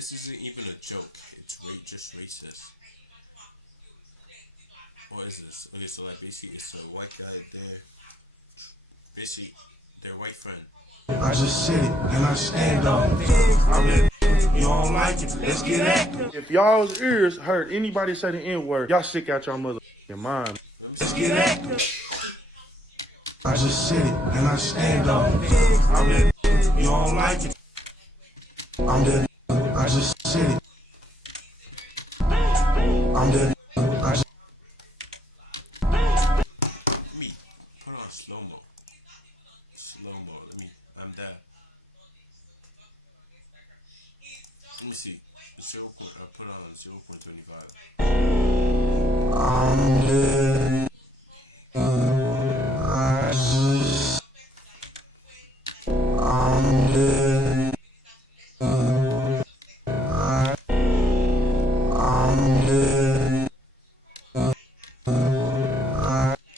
This isn't even a joke. It's just racist. What is this? Okay, so like basically it's a white guy there. Basically, their white friend. I just sit it and I stand on it. I'm that. You don't like it? Let's get active. If y'all's ears heard anybody say the N-word, y'all sick out y'all motherfucking mind. Let's get active. I just sit it and I stand on it. I'm that. You don't like it? I'm that. I just sit it. I'm that. I just. Me. Put on slow mo. Slow mo. I'm that. Let me see. I put on 0.25. I'm dead. I just. I'm dead. I'm dead.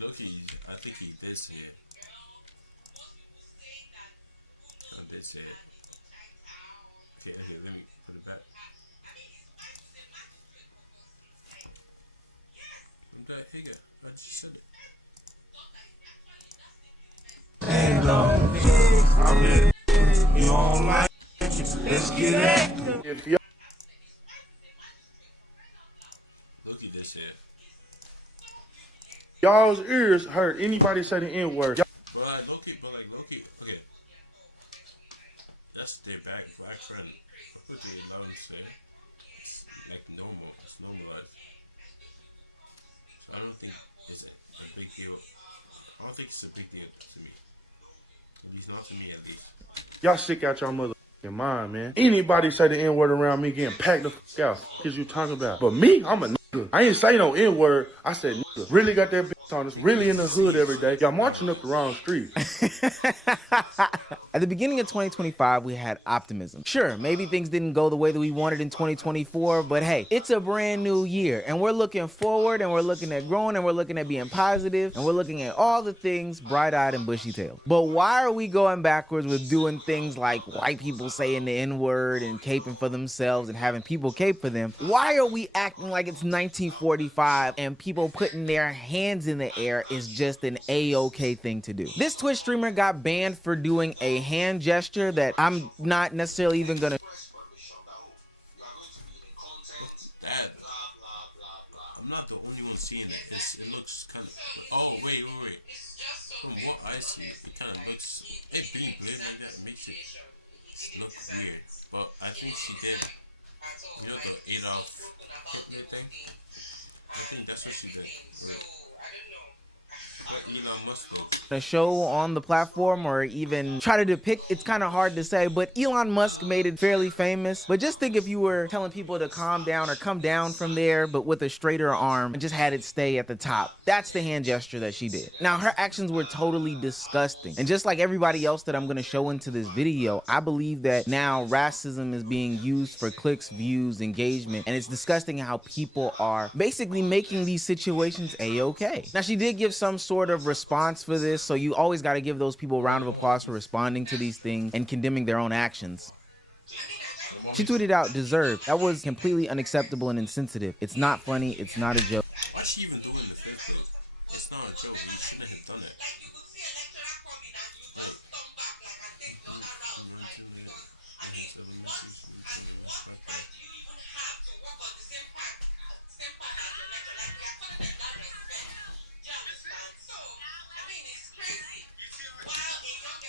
Loki, I think he did say it. I did say it. Okay, let me put it back. I'm back here. I just said it. And I'm dead. You don't like it? Let's get active. If Look at this here. y'all's ears heard anybody say the N-word, But like Loki, okay. That's their black friend. I put the allowance there. It's like normal. It's normalized. So I don't think it's a big deal. I don't think it's a big deal to me. At least not to me, at least. y'all sick out y'all motherfucking mind, man. Anybody say the N-word around me getting packed the fuck out. What is you talking about? But me, I'm a nigga. I ain't say no N-word. I said nigga. Really got that bitch on us. Really in the hood every day. Y'all marching up the wrong street. At the beginning of 2025, we had optimism. Sure, maybe things didn't go the way that we wanted in 2024, but hey, it's a brand new year and we're looking forward and we're looking at growing and we're looking at being positive and we're looking at all the things bright-eyed and bushy-tailed. But why are we going backwards with doing things like white people saying the N-word and caping for themselves and having people cape for them? Why are we acting like it's 1945 and people putting their hands in the air is just an A-okay thing to do? This Twitch streamer got banned for doing a hand gesture that I'm not necessarily even gonna. That I'm not the only one seeing it. It looks kind of. Oh wait. From what I see, it kind of looks. It being blurred like that makes it look weird. But I think she did. You know the Adolf Hitler thing. I think that's what she did. What Elon Musk did. A show on the platform or even try to depict, it's kind of hard to say, but Elon Musk made it fairly famous. But just think if you were telling people to calm down or come down from there, but with a straighter arm and just had it stay at the top. That's the hand gesture that she did. Now, her actions were totally disgusting. And just like everybody else that I'm going to show into this video, I believe that now racism is being used for clicks, views, engagement, and it's disgusting how people are basically making these situations a-okay. Now, she did give some sort of response for this, so you always got to give those people a round of applause for responding to these things and condemning their own actions. She tweeted out, "Deserved. That was completely unacceptable and insensitive. It's not funny. It's not a joke." Why is she even doing it in the first place? It's not a joke. You shouldn't have done it.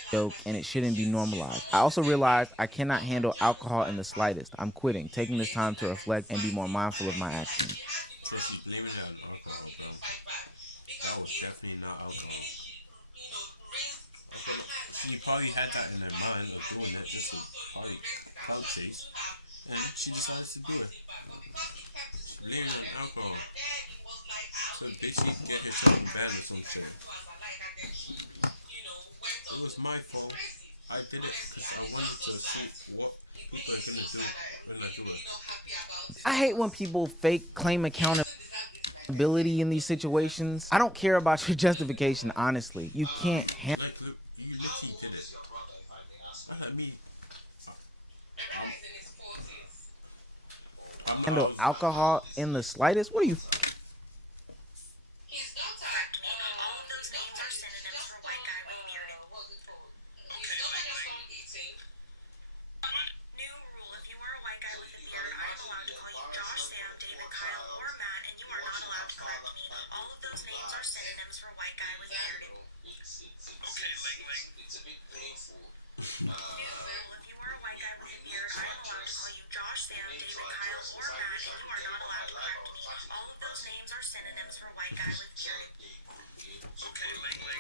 Joke, and it shouldn't be normalized. I also realized I cannot handle alcohol in the slightest. I'm quitting, taking this time to reflect and be more mindful of my actions. So she's blaming it on alcohol, bro. That was definitely not alcohol. Okay, she probably had that in her mind of doing it just to probably cloud chase, and she decided to do it. She's blaming it on alcohol. So basically get herself banned or some shit. It was my fault. I did it because I wanted to see what people are gonna do when I do it. I hate when people fake claim accountability in these situations. I don't care about your justification, honestly. You can't handle. Like, look, you literally did it. I mean, handle alcohol in the slightest? What are you?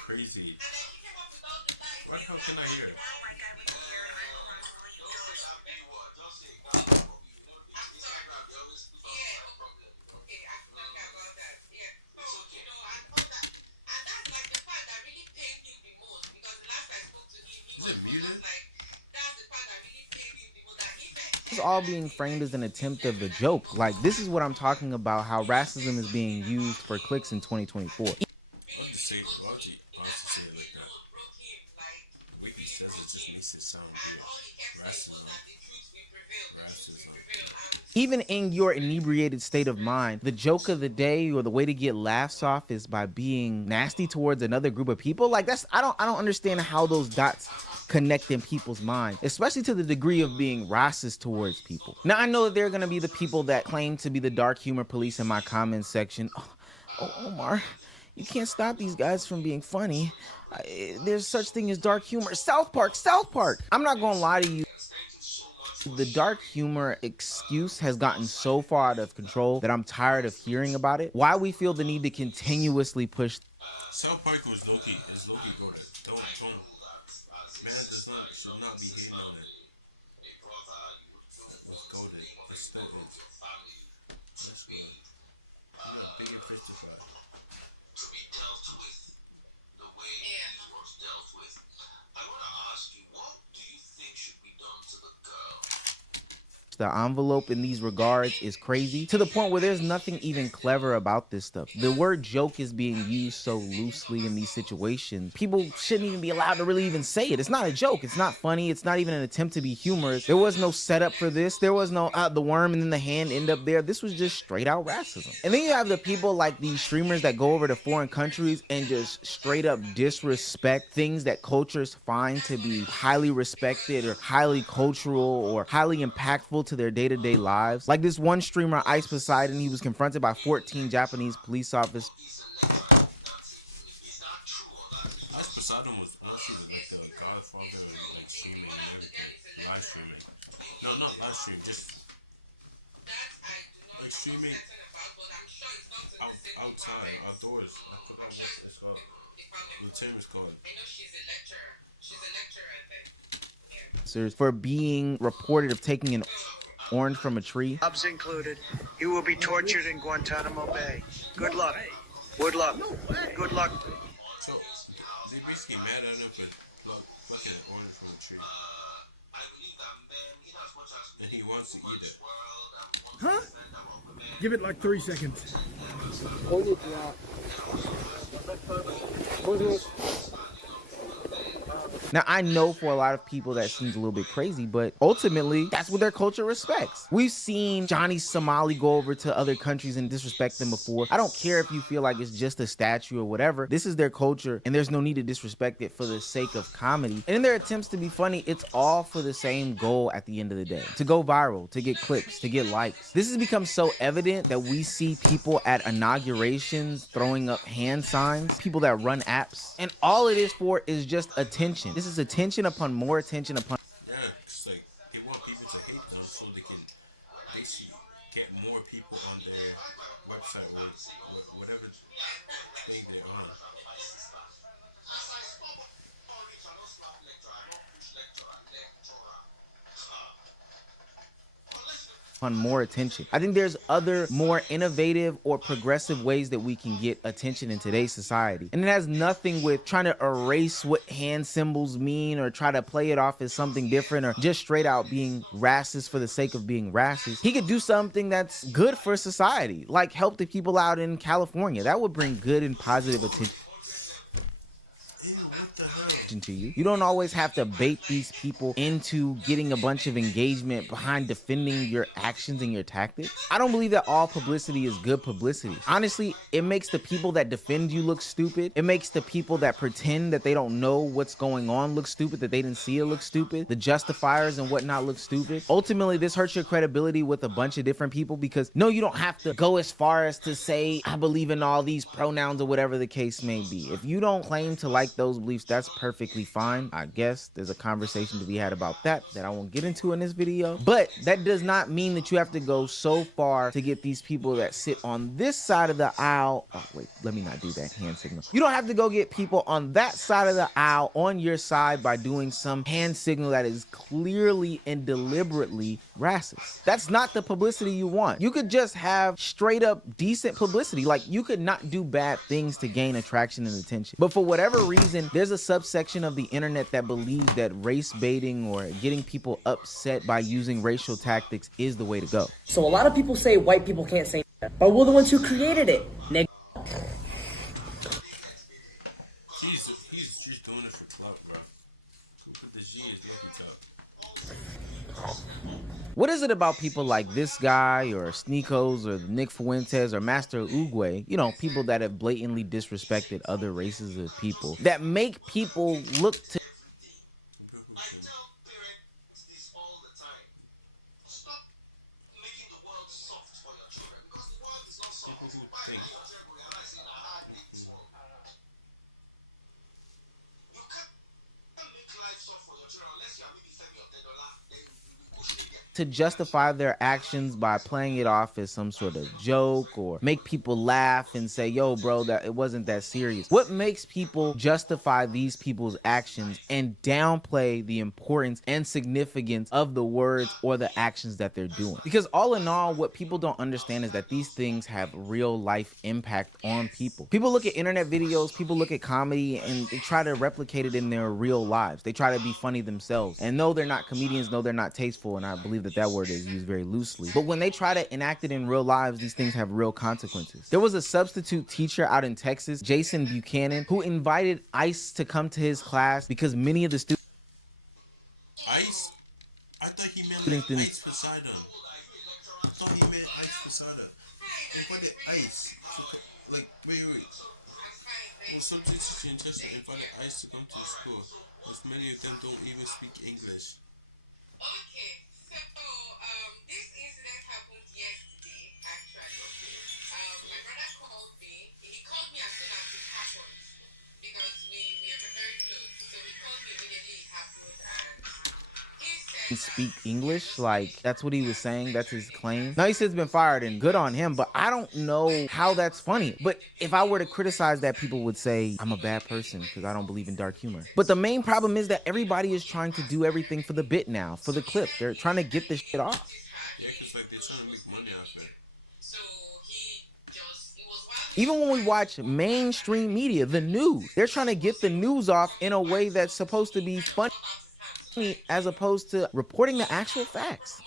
Crazy. What the hell can I hear? Is it muted? It's all being framed as an attempt of a joke. Like, this is what I'm talking about, how racism is being used for clicks in 2024. Why would you say it like that? The way he says it just makes it sound weird. Racism. Even in your inebriated state of mind, the joke of the day or the way to get laughs off is by being nasty towards another group of people. Like, that's, I don't understand how those dots connect in people's mind, especially to the degree of being racist towards people. Now, I know that there are gonna be the people that claim to be the dark humor police in my comments section. Oh, Omar, you can't stop these guys from being funny. There's such thing as dark humor. South Park. I'm not gonna lie to you. The dark humor excuse has gotten so far out of control that I'm tired of hearing about it. Why we feel the need to continuously push. South Park was Loki. Is Loki go there? Don't. Man should not be hating on it. It was goaded. It still is. That's good. You got bigger fish to fry. The envelope in these regards is crazy, to the point where there's nothing even clever about this stuff. The word joke is being used so loosely in these situations. People shouldn't even be allowed to really even say it. It's not a joke. It's not funny. It's not even an attempt to be humorous. There was no setup for this. There was no the worm and then the hand end up there. This was just straight out racism. And then you have the people like these streamers that go over to foreign countries and just straight up disrespect things that cultures find to be highly respected or highly cultural or highly impactful to their day-to-day lives. Like this one streamer, Ice Poseidon, he was confronted by 14 Japanese police officers. Ice Poseidon was honestly like the godfather of like streaming and everything. Live streaming. No, not live stream, just like streaming outside, outdoors. I forgot what it's called. The term is called. For being reported of taking an orange from a tree. Jobs included. You will be tortured in Guantanamo Bay. Good luck. Good luck. Good luck. So they basically mad at him for plucking an orange from a tree, and he wants to eat it. Huh? Give it like 3 seconds. Now, I know for a lot of people that seems a little bit crazy, but ultimately, that's what their culture respects. We've seen Johnny Somali go over to other countries and disrespect them before. I don't care if you feel like it's just a statue or whatever. This is their culture, and there's no need to disrespect it for the sake of comedy. And in their attempts to be funny, it's all for the same goal at the end of the day. To go viral, to get clicks, to get likes. This has become so evident that we see people at inaugurations throwing up hand signs, people that run apps, and all it is for is just attention. This is attention upon more attention upon. Yeah, it's like they want people to hate them so they can basically get more people on their website or whatever thing they're on. On more attention. I think there's other more innovative or progressive ways that we can get attention in today's society. And it has nothing with trying to erase what hand symbols mean or try to play it off as something different or just straight out being racist for the sake of being racist. He could do something that's good for society, like help the people out in California. That would bring good and positive attention. Ew, what the hell? to you. You don't always have to bait these people into getting a bunch of engagement behind defending your actions and your tactics. I don't believe that all publicity is good publicity. Honestly, it makes the people that defend you look stupid. It makes the people that pretend that they don't know what's going on look stupid, that they didn't see it look stupid. The justifiers and whatnot look stupid. Ultimately, this hurts your credibility with a bunch of different people because no, you don't have to go as far as to say, I believe in all these pronouns or whatever the case may be. If you don't claim to like those beliefs, that's perfectly fine. I guess there's a conversation to be had about that I won't get into in this video. But that does not mean that you have to go so far to get these people that sit on this side of the aisle. Oh, wait, let me not do that hand signal. You don't have to go get people on that side of the aisle on your side by doing some hand signal that is clearly and deliberately racist. That's not the publicity you want. You could just have straight up decent publicity. Like, you could not do bad things to gain attraction and attention. But for whatever reason, there's a subsection of the internet that believes that race baiting or getting people upset by using racial tactics is the way to go. So a lot of people say white people can't say that, but we're the ones who created it. He's just doing it for clout, bro. Who put the G is lucky top. What is it about people like this guy or Sneakos or Nick Fuentes or Master Oogway, you know, people that have blatantly disrespected other races of people, that make people look to justify their actions by playing it off as some sort of joke or make people laugh and say, yo, bro, that it wasn't that serious. What makes people justify these people's actions and downplay the importance and significance of the words or the actions that they're doing? Because all in all, what people don't understand is that these things have real life impact on people. People look at internet videos, people look at comedy, and they try to replicate it in their real lives. They try to be funny themselves. And no, they're not comedians, no, they're not tasteful, and I believe that word is used very loosely. But when they try to enact it in real lives, these things have real consequences. There was a substitute teacher out in Texas, Jason Buchanan, who invited ICE to come to his class because many of the students... ICE? I thought he meant like Ice Poseidon. I thought he meant Ice Poseidon. Invited ICE. Like, wait. Well, some teachers in Texas invited ICE to come to the school, as many of them don't even speak English. Okay, so this incident happened yesterday, actually. My brother called me. He called me as soon as it happened because we are very close. So he called me immediately it happened and he said speak English, like that's what he was saying. That's his claim. Now he says he's been fired, and good on him, but I don't know how that's funny. But if I were to criticize that, people would say I'm a bad person because I don't believe in dark humor. But the main problem is that everybody is trying to do everything for the bit now, for the clip. They're trying to get this shit off. Yeah, because like they're trying to make money off it. so Even when we watch mainstream media, the news, they're trying to get the news off in a way that's supposed to be funny as opposed to reporting the actual facts.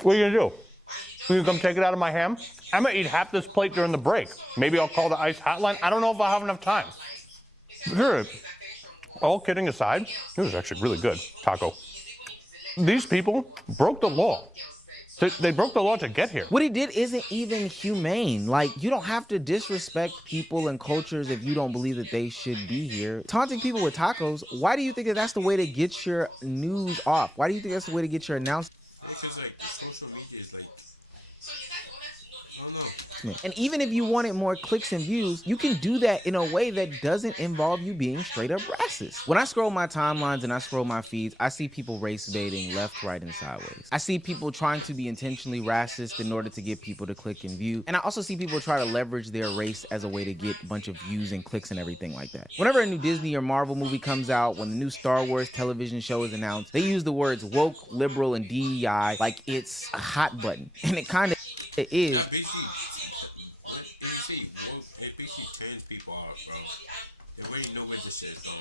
What are you gonna do? You gonna come take it out of my ham? I'm gonna eat half this plate during the break. Maybe I'll call the ICE hotline. I don't know if I'll have enough time. Sure. All kidding aside, it was actually really good, taco. These people broke the law. They broke the law to get here. What he did isn't even humane. Like, you don't have to disrespect people and cultures if you don't believe that they should be here. Taunting people with tacos, why do you think that that's the way to get your news off? Why do you think that's the way to get your announcement? Because like social media is like, I don't know. And even if you wanted more clicks and views, you can do that in a way that doesn't involve you being straight up racist. When I scroll my timelines and I scroll my feeds, I see people race baiting left, right, and sideways. I see people trying to be intentionally racist in order to get people to click and view. And I also see people try to leverage their race as a way to get a bunch of views and clicks and everything like that. Whenever a new Disney or Marvel movie comes out, when the new Star Wars television show is announced, they use the words woke, liberal, and DEI like it's a hot button. And it kind of is. It basically turns people off, bro. They already know where this is going.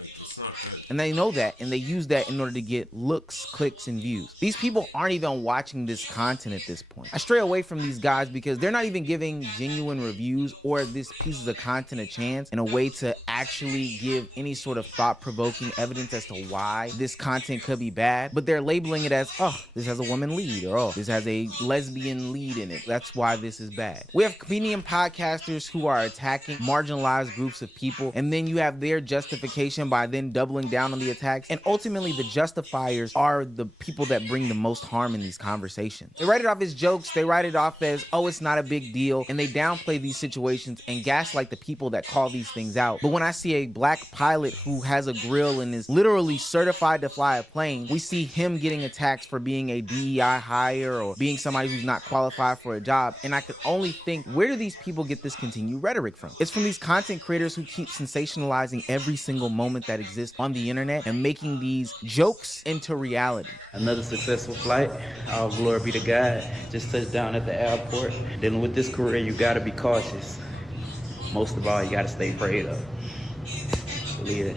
Like, it's not good. And they know that, and they use that in order to get looks, clicks, and views. These people aren't even watching this content at this point. I stray away from these guys because they're not even giving genuine reviews or these pieces of content a chance in a way to actually give any sort of thought-provoking evidence as to why this content could be bad, but they're labeling it as, oh, this has a woman lead, or oh, this has a lesbian lead in it. That's why this is bad. We have comedian podcasters who are attacking marginalized groups of people, and then you have their justification by then doubling down on the attacks, and ultimately the justifiers are the people that bring the most harm in these conversations. They write it off as jokes, they write it off as, oh, it's not a big deal, and they downplay these situations and gaslight the people that call these things out. But when I see a black pilot who has a grill and is literally certified to fly a plane, we see him getting attacked for being a DEI hire or being somebody who's not qualified for a job, and I could only think, where do these people get this continued rhetoric from? It's from these content creators who keep sensationalizing every single moment that exists on the internet and making these jokes into reality. Another successful flight. All glory be to God. Just touched down at the airport. Dealing with this career, you gotta be cautious. Most of all, you gotta stay prayed up. Believe it.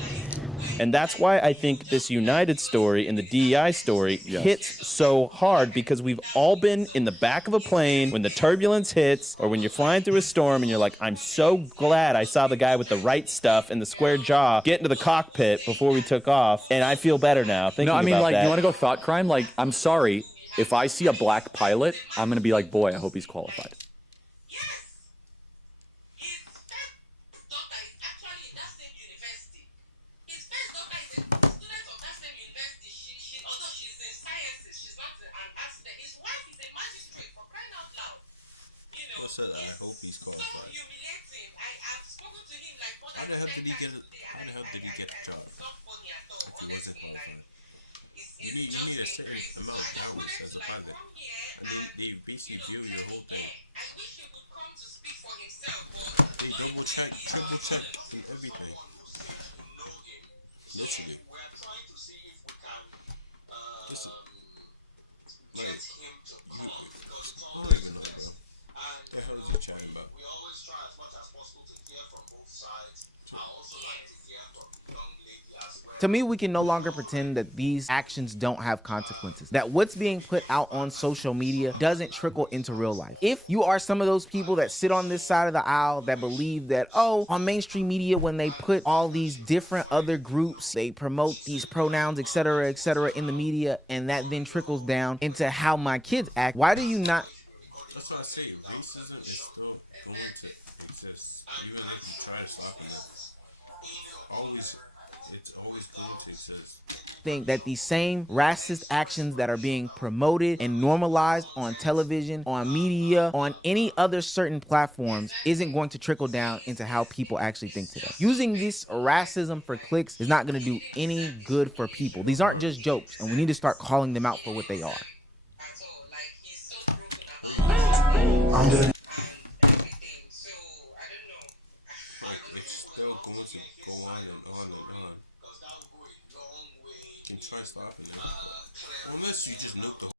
And that's why I think this United story and the DEI story hits so hard, because we've all been in the back of a plane when the turbulence hits, or when you're flying through a storm and you're like, I'm so glad I saw the guy with the right stuff and the square jaw get into the cockpit before we took off, and I feel better now thinking No, I mean, about like, that. you want to go thought crime? Like, I'm sorry, if I see a black pilot, I'm going to be like, boy, I hope he's qualified. Said I hope he's qualified. How the hell did he get a job if he wasn't qualified? You need a certain amount of hours as a pilot, and then they basically view your whole thing. They double check, triple check, and everything. Literally. Listen, like, I don't even know, bro. What the hell is he chatting about? To me, we can no longer pretend that these actions don't have consequences, that what's being put out on social media doesn't trickle into real life. If you are some of those people that sit on this side of the aisle that believe that, oh, on mainstream media, when they put all these different other groups, they promote these pronouns, etc., in the media, and that then trickles down into how my kids act, why do you not? That's why I say racism is still going to exist, even if you try to stop it. It's always going to exist. Think that these same racist actions that are being promoted and normalized on television, on media, on any other certain platforms isn't going to trickle down into how people actually think today. Using this racism for clicks is not going to do any good for people. These aren't just jokes, and we need to start calling them out for what they are. I'm good. It's still going to go on and on and on. You can try stopping it. Unless you just nuke the